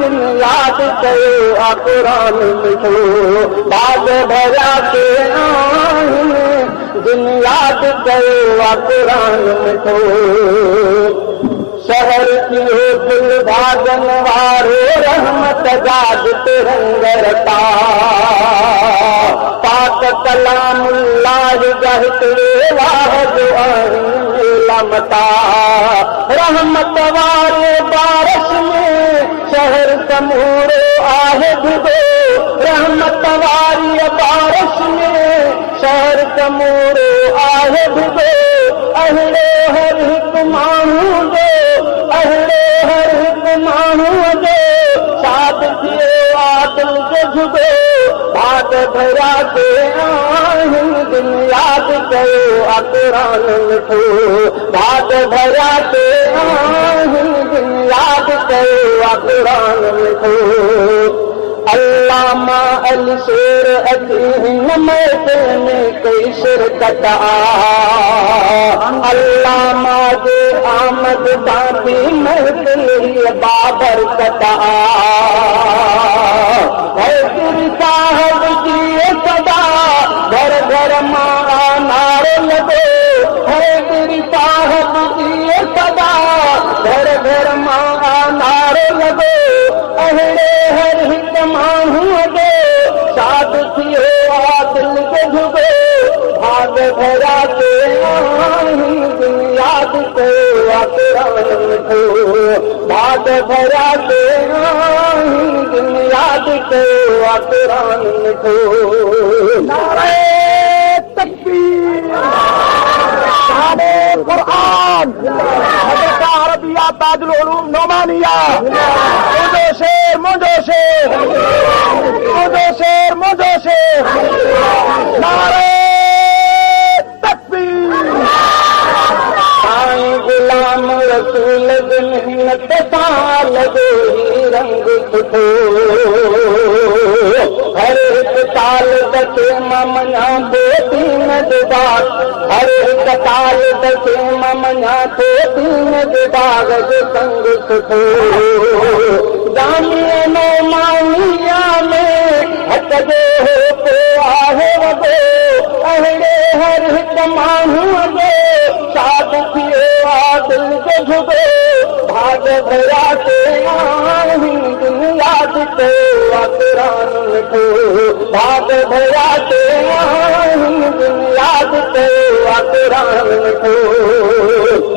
दिन याद कयो आ क़ुरान मिठो बाग भरिया के आहिनि दिन याद कयो आ क़ुरान मिठो शहर थियो दिल भागन वारो रहमत जाग तिरंग रता पाक कलामुल्लाह जहतरे वाह जो मता रहमत वारे बारिश में शहर समूरो आहे डुबो रहमत वारी बारिश में शहर समूरो आहे डुबो अहिड़े हर हिकु माण्हू जो अहिड़े हर हिकु माण्हू जो साथ थियो आदिल जो झुगो भाग भरिया के आहिनि दिन याद कयो आ क़ुरान मिठो भाग भरिया के आहिनि दिन याद कयो आ क़ुरान मिठो अल्लामा अली शेर अची हिन महफ़िल में कई शिरकत अल्लामा जे आमद बाबी महफ़िल बाबरकत हैदरी साहब जी सदा घर घर मां नारो लगो हैदरी साहब जी सदा घर घर मां नारो लगो अहिड़े हर हिकु माण्हूअ जो साथ थियो आदिल जो झुगो भाग भरिया के आहिनि दिन याद कयो आ क़ुरान मिठो भाग भरिया के आहिनि दिन याद कयो आ क़ुरान मिठो नारे तकबीर शाने क़ुरान हज़रत अरबिया ताजुल उलूम नोमानिया मुंहिंजो शेर मुंहिंजो शेर मुंहिंजो शेर मुंहिंजो शेर नारे तकबीर साईं गुलाम रसूल बिन हिम्मत सां लॻो ही रंग सुठो हर हिकु ताल खे मां मञा थो दीन जो बाग हर हिकु ताल खे मां मञा थो दीन जो बाग जो संग सुठो जामीअ नौमानिया में हथ जो होको आहे वॾो अहिड़े हर हिकु माण्हूअ जो साथ थियो आदिल जो झुगो भाग भरिया के आहिनि दिन याद कयो आ क़ुरान मिठो भाग भरिया के आहिनि दिन याद कयो आ क़ुरान मिठो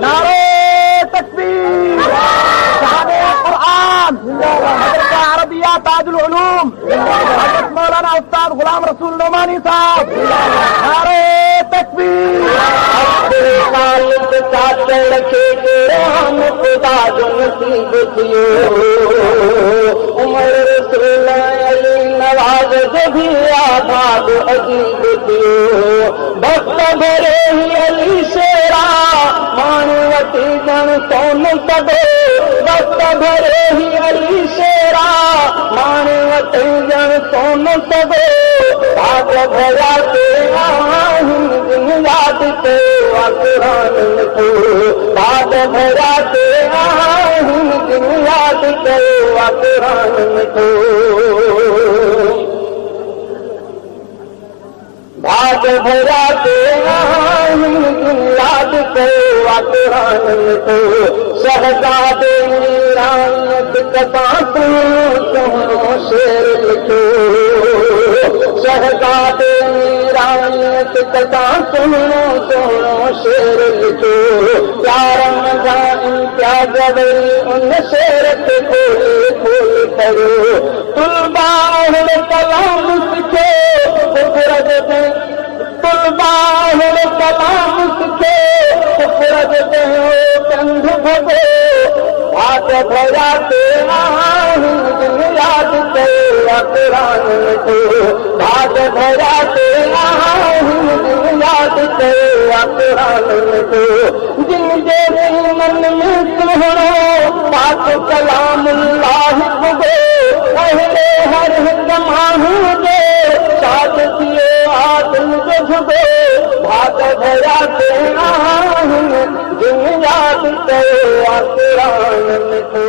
नारे तकबीर शाने क़ुरान हज़रत अरबिया ताजुल उलूम हज़रत मौलाना उस्ताद गुलाम रसूल नोमानी साहब नारे तकबीर चाचड़ खे राम ख़ुदा जो नसीब थियो उमर रसूल अली नवाज़ जो भी आबाद अजीब थियो भक्त भरे ही अली शेरा माण्हू वठी ॼण सोन सघो भक्त भरे ही अली शेरा माण्हू वठी ॼण सोन सघो भाग भरिया के आहिनि दिन याद कयो आ क़ुरान मिठो भाग भरिया के आहिनि दिन याद कयो आ क़ुरान मिठो भाग भरिया के आहिनि दिन याद कयो आ क़ुरान मिठो शहज़ादे मीरानियत कथां सुहिणो शेर लिखो शहज़ादे मीरानियत कथां सुहिणो शेर लिखो प्यार जा इम्तियाज़ वरी उन शेर खे खोले खोले करो तुलबा हुन कलाम सिखे कुफरत में तुलबा हुन कलाम सिखे कुफरत में कंध भगो भाग भरिया के आहिनि दिन याद कयो आ क़ुरान मिठो भाग भरिया के आहिनि दिन याद कयो आ क़ुरान मिठो जिन जे मन में सुहिणो पाक कलामुल्लाह भुॻो अहिड़े हर हिकु माण्हू जो साथ थियो आदिल जो झुॻो भाग भरिया के आहिनि दिन याद कयो आ क़ुरान मिठो